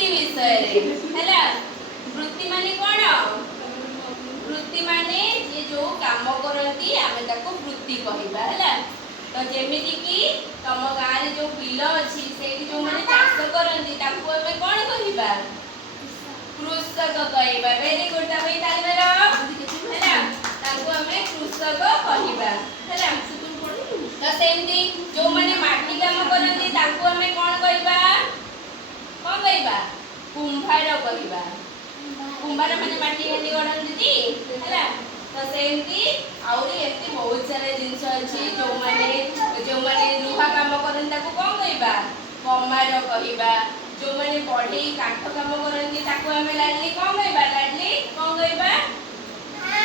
वृत्ति विषय रे हैला वृत्ति माने कोन वृत्ति माने जे जो काम करती आमे ताको वृत्ति कहिबा हैला तो जेमिति कि तम गां रे जो बिल अछि सेठी जो माने चाष करती ताको आमे कोन कहिबा कृषक कहिबा वेरी गुड तबे ताली मारो हैला ताको आमे कृषक कहिबा हैला तो सेमती जो माने माटी काम करती ताको आमे कोन कहिबा कुंभार कहिबा कुंभार माने माटी हांडी गढ़ंती हैला तो सेमती आउरी एते बहुत सारा जिंस अछि जो माने लुहा काम करन ताको कोन कहिबा कमार कहिबा जो माने पढ़ी काठ काम करन ताको हमें लाडली कोन कहिबा लाडली कोन कहिबा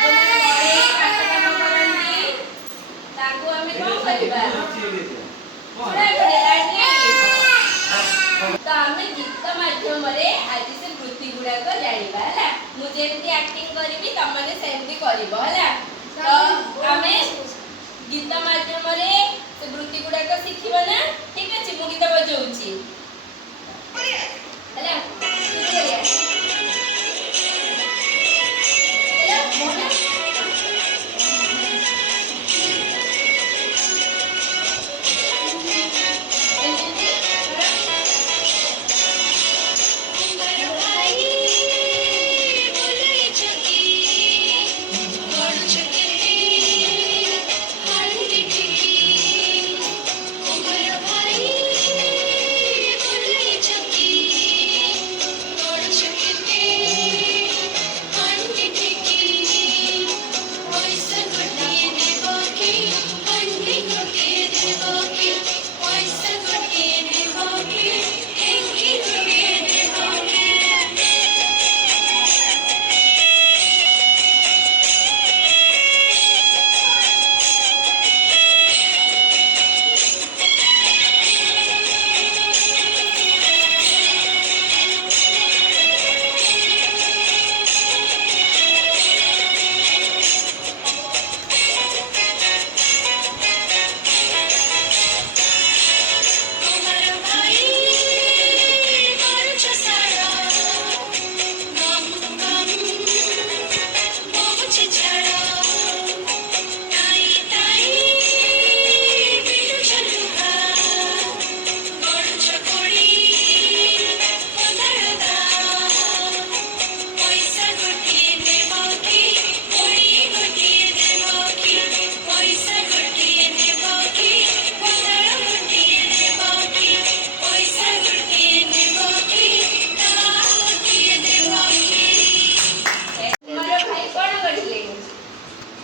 जो माने पढ़ी काठ काम करन ताको हमें कोन कहिबा बड़े बड़े लाडली तो हमें गीत माध्यम रे आज से वृत्ति गुडा को जानिबा हैला मु जेमती एक्टिंग करबी तमने सेमती करबो हैला तो हमें गीत माध्यम रे से वृत्ति गुडा को सिखिबो ना ठीक अछि मु गीत बजाउची हैला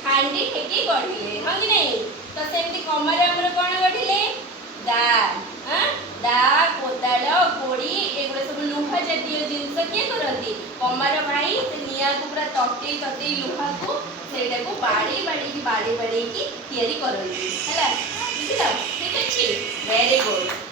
हांडी ठेकी गढ़िले हां कि नहीं तो सेमती कमर हमर कोन गढ़िले दा हां दा कोदाल कोड़ी एगुडा सब लुहा जातीय जिंस के करंती कमर भाई से निया को पूरा तटे तटे लुहा को सेटा को बाड़ी की तयारी करंती हैला ठीक अछि वेरी गुड।